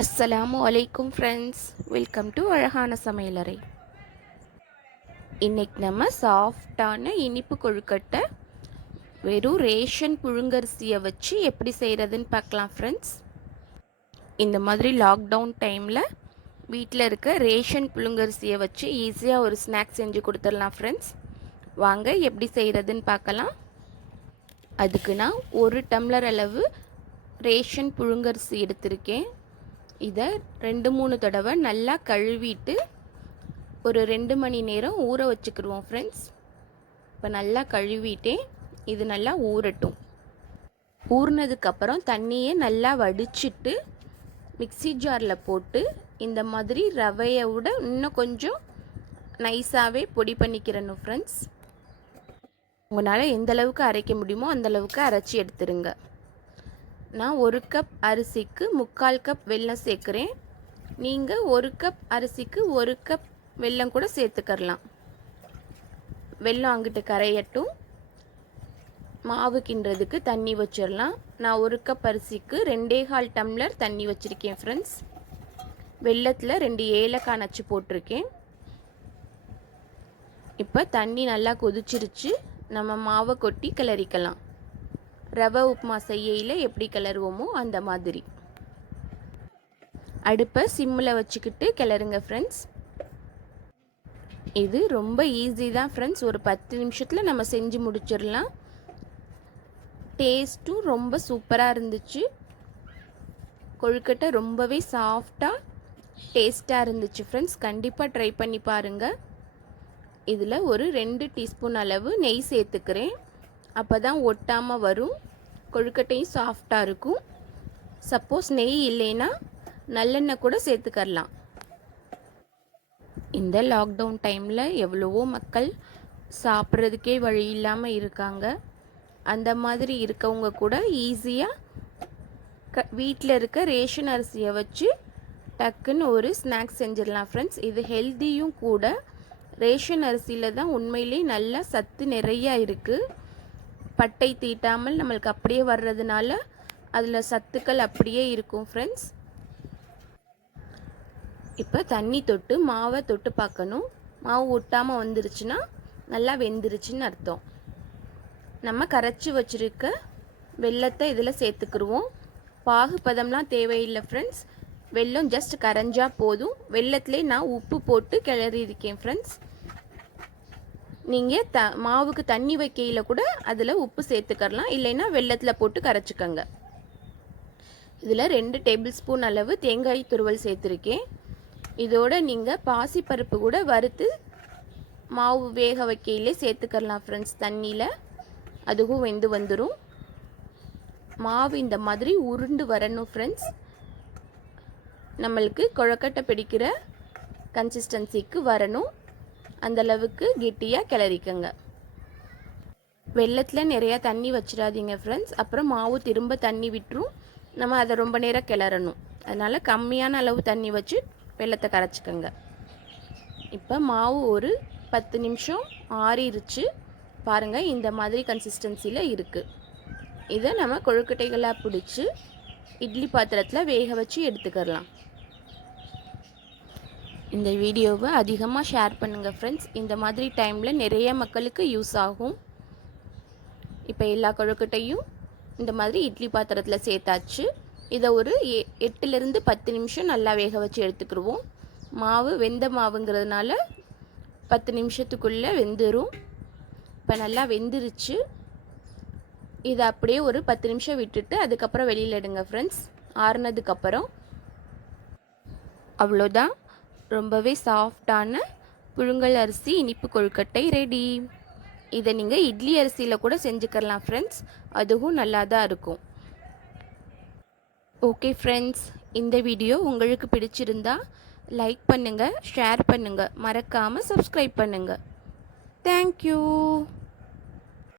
அஸ்ஸலாமு அலைக்கும் friends, welcome to அழகான சமையலறை. இன்னைக்கு நம்ம சாஃப்டான இனிப்பு கொழுக்கட்டை வெறும் ரேஷன் புழுங்கரிசியை வச்சு எப்படி செய்கிறதுன்னு பார்க்கலாம் ஃப்ரெண்ட்ஸ். இந்த மாதிரி லாக்டவுன் டைமில் வீட்டில் இருக்க ரேஷன் புழுங்கரிசியை வச்சு ஈஸியாக ஒரு ஸ்நாக்ஸ் செஞ்சு கொடுத்துடலாம் ஃப்ரெண்ட்ஸ். வாங்க எப்படி செய்கிறதுன்னு பார்க்கலாம். அதுக்கு நான் 1 டம்ளர் அளவு ரேஷன் புழுங்கரிசி எடுத்திருக்கேன். இதை 2-3 தடவை நல்லா கழுவிட்டு ஒரு 2 மணி நேரம் ஊற வச்சுக்கிடுவோம் ஃப்ரெண்ட்ஸ். இப்போ நல்லா கழுவிட்டேன், இது நல்லா ஊறட்டும். ஊறினதுக்கப்புறம் தண்ணியை நல்லா வடிச்சிட்டு மிக்ஸி ஜாரில் போட்டு இந்த மாதிரி ரவையை விட இன்னும் கொஞ்சம் நைஸாகவே பொடி பண்ணிக்கிறணும் ஃப்ரெண்ட்ஸ். உங்களால் எந்த அளவுக்கு அரைக்க முடியுமோ அந்தளவுக்கு அரைச்சி எடுத்துருங்க. நான் 1 கப் அரிசிக்கு 3/4 கப் வெல்லம் சேர்க்குறேன். நீங்கள் 1 கப் அரிசிக்கு 1 கப் வெல்லம் கூட சேர்த்துக்கரலாம். வெல்லம் அங்கிட்டு கரையட்டும். மாவு கிண்டுறதுக்கு தண்ணி வச்சிடலாம். நான் 1 கப் அரிசிக்கு 2.25 டம்ளர் தண்ணி வச்சுருக்கேன் ஃப்ரெண்ட்ஸ். வெல்லத்தில் 2 ஏலக்காய் நச்சு போட்டிருக்கேன். இப்போ தண்ணி நல்லா கொதிச்சிருச்சு. நம்ம மாவை கொட்டி கிளறிக்கலாம். ரவை உப்புமா செய்யையில் எப்படி கிளறுவோமோ அந்த மாதிரி. அடுப்பை சிம்மில் வச்சுக்கிட்டு கிளறுங்க ஃப்ரெண்ட்ஸ். இது ரொம்ப ஈஸி தான் ஃப்ரெண்ட்ஸ். ஒரு 10 நிமிஷத்தில் நம்ம செஞ்சு முடிச்சிடலாம். டேஸ்ட்டும் ரொம்ப சூப்பராக இருந்துச்சு. கொழுக்கட்டை ரொம்பவே சாஃப்டாக டேஸ்ட்டாக இருந்துச்சு ஃப்ரெண்ட்ஸ். கண்டிப்பாக ட்ரை பண்ணி பாருங்கள். இதில் ஒரு 2 டீஸ்பூன் அளவு நெய் சேர்த்துக்கிறேன். அப்போ தான் ஒட்டாமல் வரும், கொழுக்கட்டையும் சாஃப்டாக இருக்கும். சப்போஸ் நெய் இல்லைன்னா நல்லெண்ணெய் கூட சேர்த்துக்கரலாம். இந்த லாக்டவுன் டைமில் எவ்வளவோ மக்கள் சாப்பிட்றதுக்கே வழி இல்லாமல் இருக்காங்க. அந்த மாதிரி இருக்கவங்க கூட ஈஸியாக வீட்டில் இருக்க ரேஷன் அரிசியை வச்சு டக்குன்னு ஒரு ஸ்நாக்ஸ் செஞ்சிடலாம் ஃப்ரெண்ட்ஸ். இது ஹெல்த்தியும் கூட. ரேஷன் அரிசியில் தான் உண்மையிலே நல்லா சத்து நிறையா இருக்குது. பட்டை தீட்டாமல் நம்மளுக்கு அப்படியே வர்றதுனால அதில் சத்துக்கள் அப்படியே இருக்கும் ஃப்ரெண்ட்ஸ். இப்போ தண்ணி தொட்டு மாவை தொட்டு பார்க்கணும். மாவு ஒட்டாமல் வந்துருச்சுன்னா நல்லா வெந்துருச்சுன்னு அர்த்தம். நம்ம கரைச்சி வச்சுருக்க வெல்லத்தை இதில் சேர்த்துக்கிடுவோம். பாகுபதம்லாம் தேவையில்லை ஃப்ரெண்ட்ஸ். வெல்லம் ஜஸ்ட் கரைஞ்சா போதும். வெல்லத்திலே நான் உப்பு போட்டு கிளறி இருக்கேன் ஃப்ரெண்ட்ஸ். நீங்கள் மாவுக்கு தண்ணி வைக்கையில் கூட அதில் உப்பு சேர்த்துக்கரலாம், இல்லைன்னா வெல்லத்தில் போட்டு கரைச்சிக்கங்க. இதில் 2 டேபிள் ஸ்பூன் அளவு தேங்காய் துருவல் சேர்த்துருக்கேன். இதோட நீங்கள் பாசிப்பருப்பு கூட வறுத்து மாவு வேக வைக்கையிலே சேர்த்துக்கரலாம் ஃப்ரெண்ட்ஸ். தண்ணியில் அதுவும் வெந்து வந்துடும். மாவு இந்த மாதிரி உருண்டு வரணும் ஃப்ரெண்ட்ஸ். நம்மளுக்கு கொழுக்கட்டை பிடிக்கிற கன்சிஸ்டன்சிக்கு வரணும். அந்தளவுக்கு கெட்டியாக கிளறிக்கங்க. வெல்லத்தில் நிறையா தண்ணி வச்சிடாதீங்க ஃப்ரெண்ட்ஸ். அப்புறம் மாவு திரும்ப தண்ணி விட்டுரும். நம்ம அதை ரொம்ப நேரம் கிளறணும். அதனால் கம்மியான அளவு தண்ணி வச்சு வெல்லத்தை கரைச்சிக்கங்க. இப்போ மாவு ஒரு 10 நிமிஷம் ஆறிருச்சு பாருங்கள். இந்த மாதிரி கன்சிஸ்டன்சியில் இருக்குது. இதை நம்ம கொழுக்கட்டைகளாக பிடிச்சி இட்லி பாத்திரத்தில் வேக வச்சு எடுத்துக்கலாம். இந்த வீடியோவை அதிகமாக ஷேர் பண்ணுங்கள் ஃப்ரெண்ட்ஸ். இந்த மாதிரி டைமில் நிறைய மக்களுக்கு யூஸ் ஆகும். இப்போ எல்லா கொழுக்கட்டையும் இந்த மாதிரி இட்லி பாத்திரத்தில் சேர்த்தாச்சு. இதை ஒரு 8லேருந்து 10 நிமிஷம் நல்லா வேக வச்சு எடுத்துக்கிடுவோம். மாவு வெந்த மாவுங்கிறதுனால 10 நிமிஷத்துக்குள்ளே வெந்துடும். இப்போ நல்லா வெந்துருச்சு. இதை அப்படியே ஒரு 10 நிமிஷம் விட்டுட்டு அதுக்கப்புறம் வெளியில் எடுங்க ஃப்ரெண்ட்ஸ். ஆறுனதுக்கப்புறம் அவ்வளோதான், ரொம்பவே சாஃப்டான புழுங்கல் அரிசி இனிப்பு கொழுக்கட்டை ரெடி. இதை நீங்கள் இட்லி அரிசியில் கூட செஞ்சுக்கலாம் ஃப்ரெண்ட்ஸ். அதுவும் நல்லா தான் இருக்கும். ஓகே ஃப்ரெண்ட்ஸ், இந்த வீடியோ உங்களுக்கு பிடிச்சிருந்தா லைக் பண்ணுங்கள், ஷேர் பண்ணுங்கள், மறக்காமல் சப்ஸ்கிரைப் பண்ணுங்கள். தேங்க்யூ.